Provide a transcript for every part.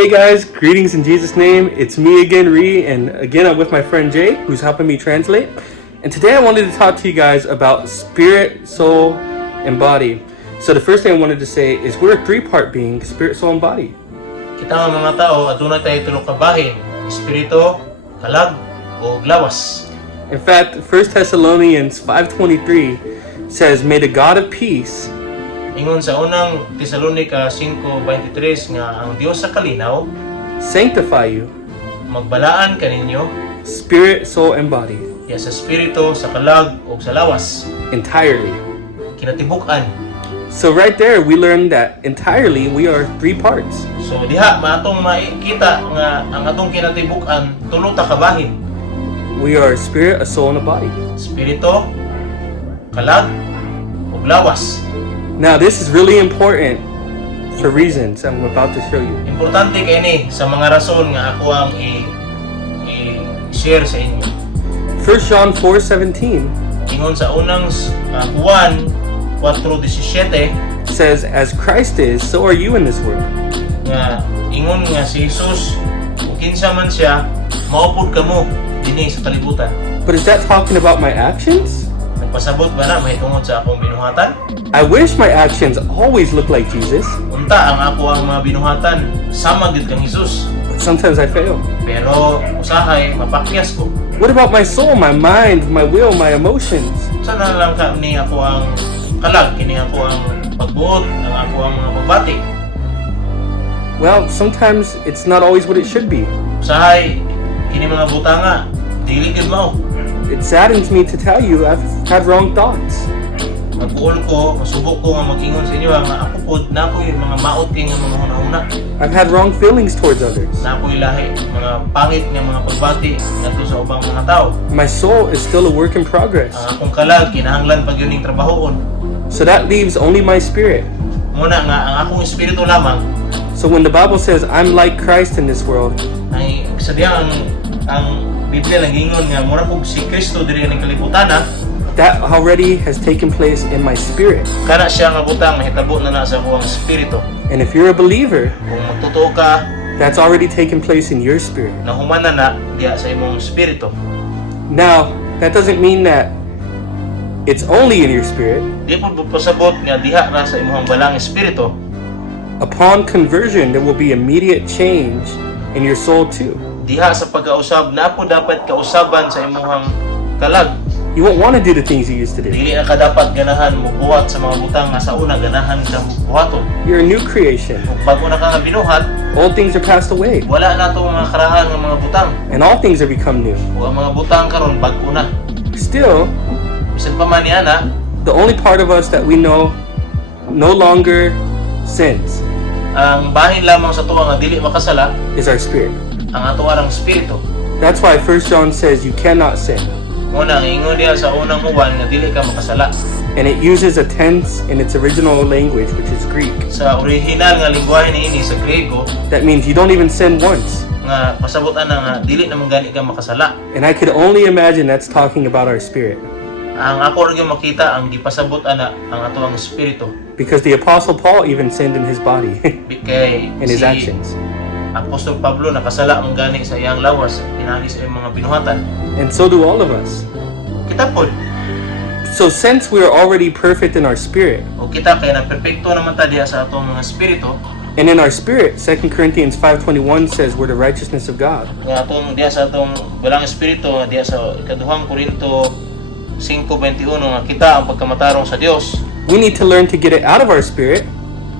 Hey guys, greetings in Jesus' name. It's me again, Ree, and again I'm with my friend Jay, who's helping me translate. And today I wanted to talk to you guys about spirit, soul, and body. So the first thing I wanted to say is we're a three-part being, spirit, soul, and body. Kita nga mga tao, aduna tayo tulong kabahin, espiritu, kalag, o lawas. In fact, 1 Thessalonians 5:23 says, "May the God of peace Ingon sa unang Tesalonica 5:23 nga ang Dios sa kalinaw, sanctify you, magbalaan kaninyo, spirit, soul, and body, ya sa espiritu, sa kalag, o sa lawas, entirely." kinatibukan. So right there, we learn that entirely we are three parts. So diha, matong makita nga ang atong kinatibukan, tulo ta kabahin. We are a spirit, a soul, and a body. Espiritu, kalag, o lawas. Now, this is really important for reasons I'm about to show you. Importante kay ni sa mga rason nga ako ang i-share sa inyo. 1 John 4:17 Ingon sa unang Juan 4:17 says, "As Christ is, so are you in this world." nga ingon nga si Jesus kung kinsa man siya maupod kamo dinhi sa kalibutan. But is that talking about my actions? Nagpasabot ba na mahitungod sa akong binuhatan? I wish my actions always look like Jesus, Unta ang ako ang mga binuhatan sama gid kang Jesus. but sometimes I fail. Pero usahay mapakyas ko. What about my soul, my mind, my will, my emotions? Sana lang ka ni ako ang kalag, kini ako ang pagbuot, ang ako ang mga pagbati. Well, sometimes it's not always what it should be. Usahay kini mga butanga dili gid mao. It saddens me to tell you I've had wrong thoughts. Magbuol ko, masubok ko nga mag-ingon sa inyo nga ako pod na ako'y mga maot kay nga mga hunahuna. I've had wrong feelings towards others. Na ako'y lahi, mga pangit nga mga pagbati ngadto sa ubang mga tao. My soul is still a work in progress. Ang akong kalag kinahanglan pag yun trabahoon. So that leaves only my spirit. Muna nga ang akong espiritu lamang So when the Bible says I'm like Christ in this world, ay sadya ang Biblia lang ingon nga mura kog si Kristo diri ning kalibutan that already has taken place in my spirit. kana siya nga butang mahitabo na sa akong espiritu. And if you're a believer, Kung magtotoo ka, that's already taken place in your spirit. nahuman na diya sa imong espiritu. Now, that doesn't mean that it's only in your spirit. Di po pasabot nga diha ra sa imong balang espiritu. Upon conversion, there will be immediate change in your soul too. Diha sa pagkausab na po dapat kausaban sa imong kalag. You won't want to do the things you used to do. Dili na ka dapat ganahan mo buhat sa mga butang nga sa una ganahan ka mo buhaton. You're a new creation. Kung bago na ka nga binuhat, Old things are passed away, wala na itong mga karahan ng mga butang. and all things have become new. O ang mga butang karon bago na. Still, Bisan pa man niya na, the only part of us that we know no longer sins ang bahin lamang sa tuwa nga dili makasala, is our spirit. ang ato arang espiritu. That's why 1 John says you cannot sin. Muna, ang ingon niya sa unang Juan nga dili ka makasala. And it uses a tense in its original language, which is Greek. Sa original nga lingwahe niini sa Griego, That means you don't even sin once. nga pasabutan na nga dili na gani ka makasala. And I could only imagine that's talking about our spirit. Ang ako rin yung makita ang gipasabot ana ang ato ang espiritu. Because the Apostle Paul even sinned in his body, Kay in his si actions. Apostol Pablo nakasala ang gani sa iyang lawas pinagi sa iyang mga binuhatan. And so do all of us. Kita pod So since we are already perfect in our spirit, o kita kay na perpekto naman ta diha sa atong mga espiritu and in our spirit, 2 Corinthians 5:21 says we're the righteousness of God. nga atong diha sa atong balang espiritu nga diha sa ikaduhang Korinto 5:21 nga kita ang pagkamatarong sa Dios. We need to learn to get it out of our spirit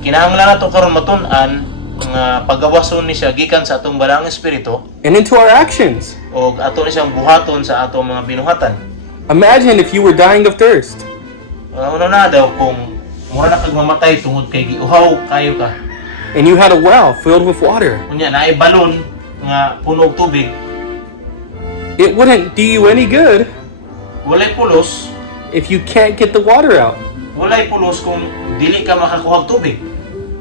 Kinahanglan nato karon matun-an nga pagawason ni siya gikan sa atong balang espiritu and into our actions. o ato ni siyang buhaton sa atong mga binuhatan. Imagine if you were dying of thirst Una na daw kung mura na kag mamatay tungod kay giuhaw kayo ka. and you had a well filled with water. Unya naay balon nga puno og tubig, It wouldn't do you any good walay pulos, if you can't get the water out. walay pulos kung dili ka makakuha og tubig.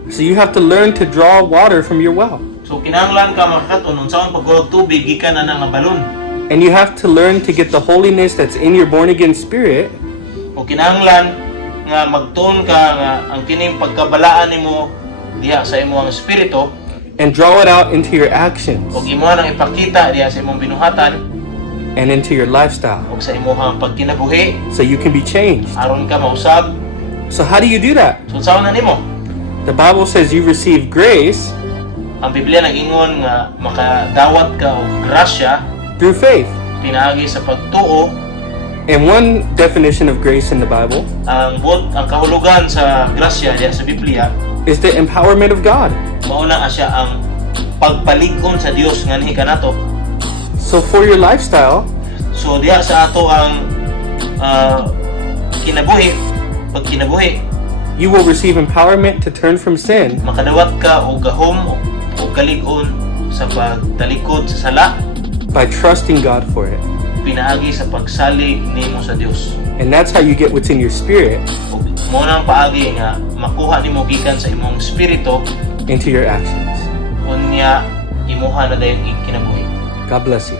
So you have to learn to draw water from your well. So kinahanglan ka makakaton unsaon pagkuha og tubig gikan na nga balon. And you have to learn to get the holiness that's in your born again spirit O kinahanglan nga magtuon ka nga ang kining pagkabalaan nimo diha sa imong espiritu and draw it out into your actions ug imuha nang ipakita diha sa imong binuhatan and into your lifestyle ug sa imong pagkinabuhi so you can be changed. aron ka mausab. So how do you do that? So saan na nimo? The Bible says you receive grace Ang Biblia nag-ingon nga makadawat ka og grasya through faith. pinaagi sa pagtuo. And one definition of grace in the Bible Ang kahulugan sa grasya diha sa Biblia is the empowerment of God. mauna siya ang pagpalig-on sa Dios nganhi kanato. So for your lifestyle, So diha sa ato ang pagkinabuhi, you will receive empowerment to turn from sin makadawat ka og gahom o kalig-on sa pagtalikod sa sala by trusting God for it. pinaagi sa pagsalig nimo sa Dios. And that's how you get what's in your spirit Ug mao nang paagi nga makuha nimo gikan sa imong espiritu into your actions. unya imuha na dayon kinabuhi. God bless you.